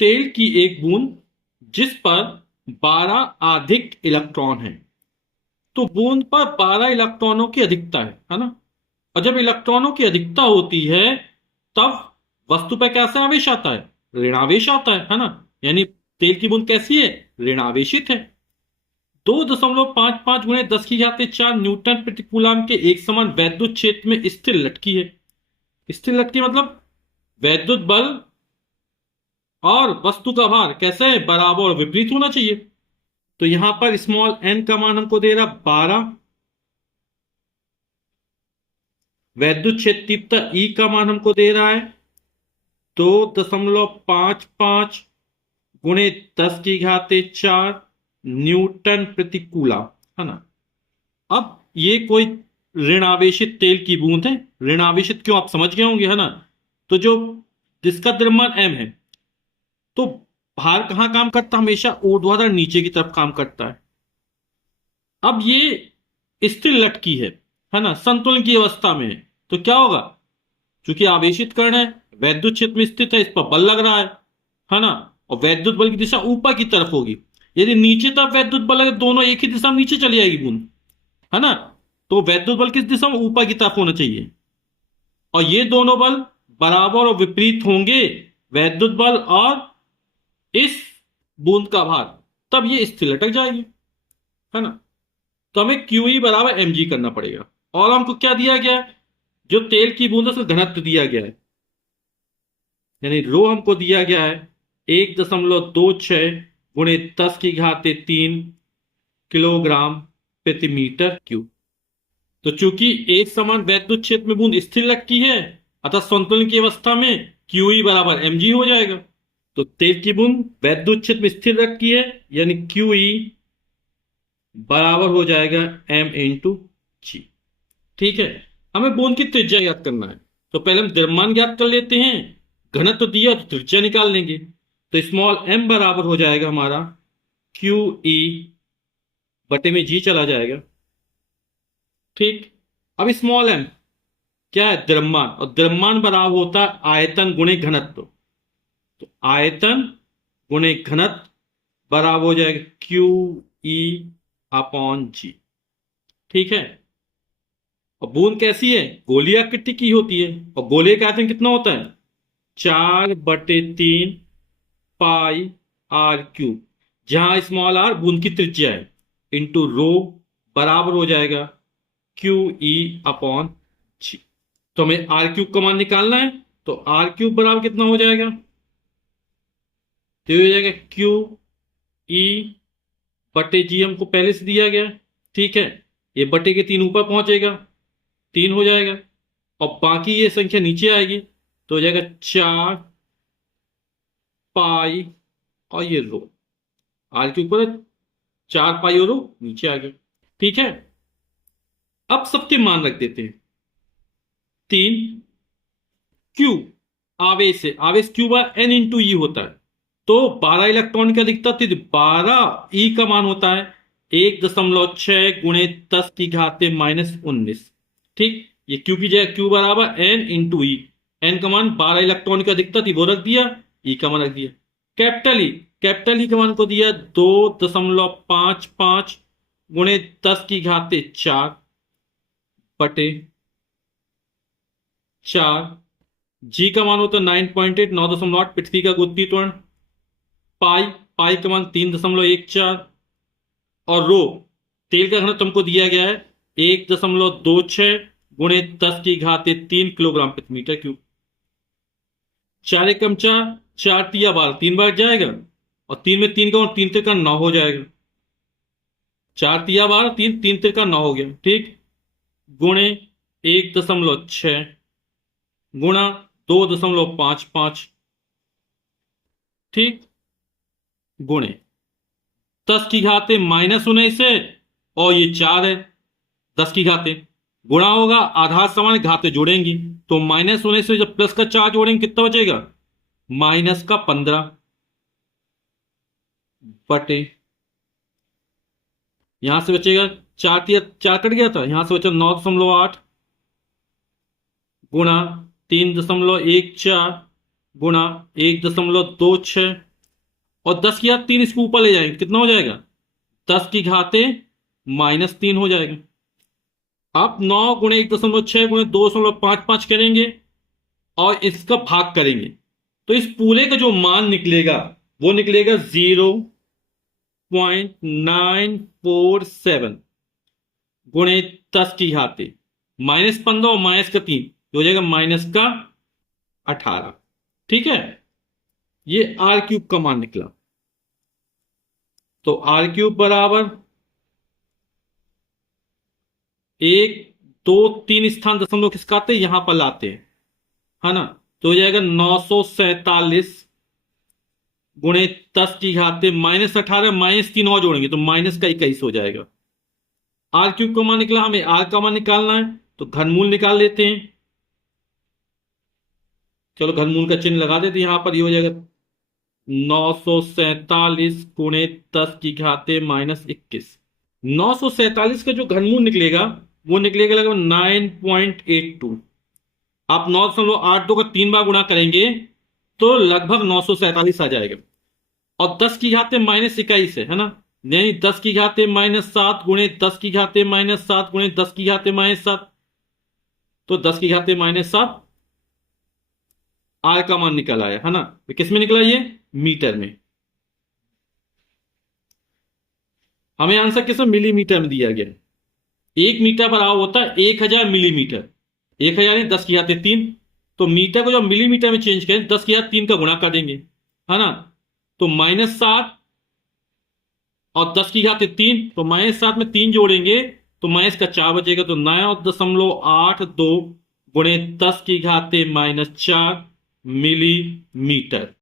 तेल की एक बूंद जिस पर 12 अधिक इलेक्ट्रॉन है। तो बूंद पर 12 इलेक्ट्रॉनों की अधिकता है ना। और जब इलेक्ट्रॉनों की अधिकता होती है तब वस्तु पर कैसा आवेश आता है? ऋणावेश आता है ना। यानी तेल की बूंद कैसी है? ऋणावेशित है। 2.55 गुणे 10 की घात 4 न्यूटन प्रति कूलाम के एक समान वैद्युत क्षेत्र में स्थिर लटकी है। स्थिर लटकी मतलब वैद्युत बल और वस्तु का भार कैसे है? बराबर और विपरीत होना चाहिए। तो यहां पर स्मॉल एन का मान हमको दे रहा 12। वैद्युत क्षेत्र तीव्रता ई का मान हमको दे रहा है 2.55 गुणे 10 की घात 4 न्यूटन प्रति कूलम, है ना। अब ये कोई ऋणावेशित तेल की बूंद है। ऋणावेशित क्यों, आप समझ गए होंगे, है ना। तो जो जिसका द्रव्यमान एम है, तो भार कहां काम करता है? हमेशा ऊर्ध्वाधर नीचे की तरफ काम करता है। अब ये स्थिर लटकी है ना, संतुलन की अवस्था में है। तो क्या होगा? क्योंकि आवेशित कण है, वैद्युत क्षेत्र में स्थित है, इस पर बल लग रहा है ना। और वैद्युत बल की दिशा ऊपर की तरफ होगी। यदि नीचे तरफ वैद्युत बल लगे, दोनों एक ही दिशा में नीचे चली जाएगी बूंद, है ना। तो वैद्युत बल किस दिशा में? ऊपर की तरफ होना चाहिए। और ये दोनों बल बराबर और विपरीत होंगे, वैद्युत बल और इस बूंद का भार। तब ये स्थिर लटक जाएगी, है ना। तो हमें क्यू ई बराबर एम जी करना पड़ेगा। और हमको क्या दिया गया है? जो तेल की बूंद है उसका घनत्व दिया गया है, यानी रो हमको दिया गया है 1.26 गुणे 10 की घात 3 किलोग्राम प्रति मीटर क्यूब। तो चूंकि एक समान वैद्युत क्षेत्र में बूंद स्थिर लटकी है, अतः संतुलन की अवस्था में क्यू ई बराबर एम जी हो जाएगा। तो तेल की बूंद वैद्युत क्षेत्र में स्थिर लटकी है, यानी क्यू ई बराबर हो जाएगा एम इंटू जी। ठीक है। हमें बूंद की त्रिज्या याद करना है। तो पहले हम द्रव्यमान ज्ञात कर लेते हैं, घनत्व दिया तो त्रिज्या निकाल लेंगे। तो स्मॉल एम बराबर हो जाएगा हमारा क्यू ई बटे में जी चला जाएगा। ठीक। अब स्मॉल एम क्या है? द्रव्यमान। और द्रव्यमान बराबर होता है आयतन गुणे घनत्व। तो आयतन गुणे घनत्व बराबर हो जाएगा क्यू ई अपॉन जी। ठीक है। और बूंद कैसी है? गोलीय आकृति की होती है। और गोले का आयतन कितना होता है? 4/3 पाई आर क्यूब, जहां स्मॉल आर बूंद की त्रिज्या है, इंटू रो बराबर हो जाएगा क्यू ई अपॉन जी। तो हमें आर क्यूब का मान निकालना है। तो आर क्यूब बराबर कितना हो जाएगा? तो ये हो जाएगा क्यू ई बटे जी, हमको पहले से दिया गया है। ठीक है। ये बटे के 3 ऊपर पहुंचेगा, 3 हो जाएगा। और बाकी ये संख्या नीचे आएगी, तो हो जाएगा 4 पाई और ये रो। आर के ऊपर 4 पाई और रो नीचे आ गया। ठीक है। अब सबके मान रख देते हैं। 3 क्यू आवेश है, आवेश क्यू बार एन इंटू ई होता है। तो 12 इलेक्ट्रॉन की अधिकता थी, 12 ई का मान होता है 1.6 गुणे 10 की घात -19। ठीक। ये क्यू की जगह क्यू बराबर एन इंटू ई। एन का मान 12 इलेक्ट्रॉन की अधिकता थी, वो रख दिया। ई का मान रख दिया। कैपिटल ई, कैपिटल ई का मान को दिया 2.55 गुणे 10 की घात 4 बटे 4। जी का मान होता है 9.8, 9.8 पृथ्वी का गुरुत्वीय त्वरण। पाई, पाई का मान 3.14। और रो, तेल का घनत्व तुमको दिया गया है 1.26 गुणे 10 की घात 3 किलोग्राम प्रति मीटर क्यूब। 4 एकम 4, 4 तिया 12, 3 बार जाएगा। और 3 में 3 का और 3 तिरका 9 हो जाएगा। 4 तिया 12, 3 3 तिरका 9 हो गया। ठीक। गुणे 1.6 गुणा 2.55। ठीक। गुणे 10 की घात -19 है, और ये 4 है। 10 की घात गुणा होगा, आधार समान घातें जोड़ेंगी। तो -19 से जब प्लस का 4 जोड़ेंगे कितना बचेगा? -15 बटे, यहां से बचेगा 4 तिया 4 कट गया था, यहां से बचा 9.8 गुणा 3.14 गुणा 1.26 और 10 की घात 3 इसको ऊपर ले जाएंगे, कितना हो जाएगा? 10 की घाते -3 हो जाएगा। अब 9 गुणे 1.6 गुणे 2.55 करेंगे और इसका भाग करेंगे, तो इस पूरे का जो मान निकलेगा वो निकलेगा 0.947 गुणे 10 की घाते -15 और -3 हो जाएगा -18। ठीक है, ये r³ का मान निकला। तो r³ बराबर 1 2 3 स्थान दशमलव किसका आते हैं, यहां पर लाते हैं, है ना। तो हो जाएगा 947 गुणे 10 की घाते -18 -3 और जोड़ेंगे तो -21 हो जाएगा। r³ का मान निकला, हमें r का मान निकालना है तो घनमूल निकाल लेते हैं। चलो घनमूल का चिन्ह लगा देते हैं यहां पर, ये हो जाएगा 947 गुणे 10 की घाते -21। 947 का जो घनमूल निकलेगा वो निकलेगा लगभग 9.82। आप 9.82 का 3 बार गुणा करेंगे तो लगभग 947 आ जाएगा। और 10 की घाते -21 है ना, यानी 10 की घाते -7 गुणे 10 की घाते -7 गुणे 10 की घाते -7, तो 10 की घाते -7 आर का मान निकल आया, है ना। तो किस में निकला, ये मीटर में। हमें आंसर किस में, मिलीमीटर में दिया गया। 1 मीटर बराबर होता है 1000 मिलीमीटर। 1000 यानी 10 की घाते 3, तो मीटर को जब मिलीमीटर में चेंज करें 10 की घात 3 का गुणा कर देंगे, है ना। तो -7 और 10 की घाते 3, तो -7 में 3 जोड़ेंगे तो माइनस का 4 बचेगा, तो 9.82 गुणे 10 की घाते -4 मिलीमीटर।